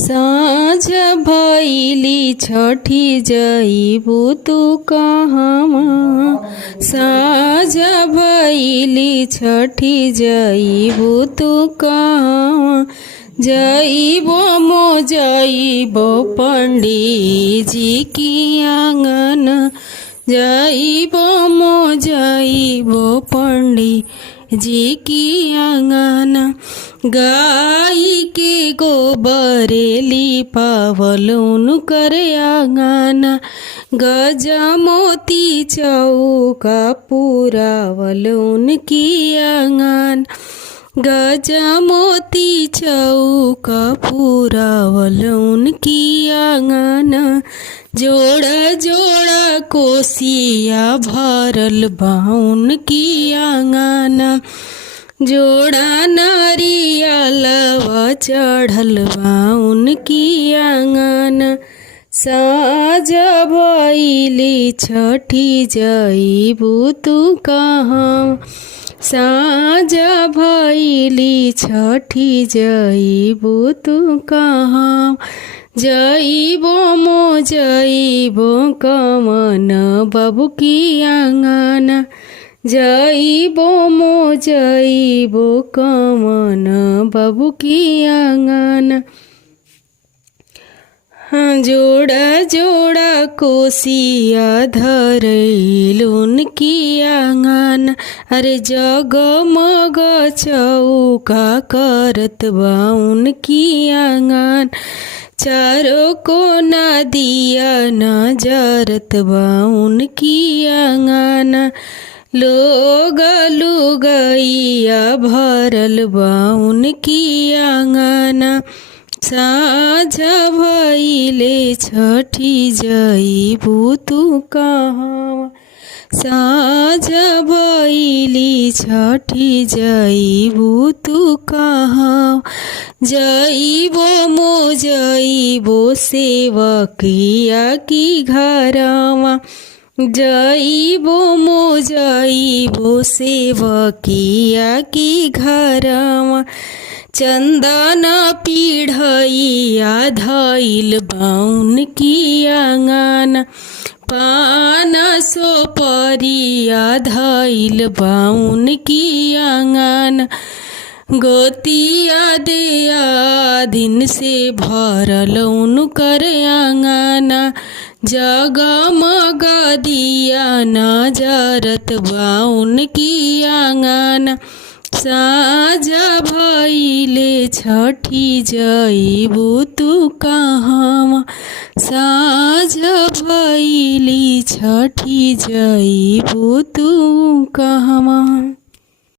साँझ भइली छठी जइबू तू कहवा। साँझ भइली छठी जइबू तू कहवा। जइबो मो जइबो पंडित जी की आंगन। जइबो मो जइबो पंडित जी की आंगन। गाई के गोबरेली पावल उनकर आंगन। गजा मोती चौका पुरावल उनकी आंगन। गजा मोती चौका पुरावल उनकी आंगन। जोड़ा जोड़ा कोसिया भरल बा उनकी आंगन। जोड़ा नारियलवा चढ़ल बा उनकी आंगन। साँझ भइली छठी जइबू तू कहवा। साँझ भइली छठी जइबू तू कहवा। जइबो मो जइबो कमन बाबू की आंगन। जइबो मो जइबो कमन बाबू की आंगन। जोड़ा जोड़ा कोसिया धरैल उनकी आंगन। अरे जगमग चौका करत बा उनकी आंगन। चारों कोना दिया नजरत बा उनकी आंगन। लोग लुगैया भरल बा उनकी आंगन। साँझ भइले छठी जइबू तू कहवा। साँझ भइली छठी जइबू तू कहवा। जइबो मो जइबो सेवकिया की घरवा। जइबो मो जइबो सेवकिया की घरवा। चंदन पीढ़ैया धइल बा उनकी आंगन। पान सोपरिया धइल बा उनकी आंगन। गोतिया दिया दिन से भरल उनकर आंगन। जगमग दिया नजरत बा उनकी आंगन। साँझ भइले छठी जइबू तू कहवा। साँझ भइली छठी जइबू तू कहवा।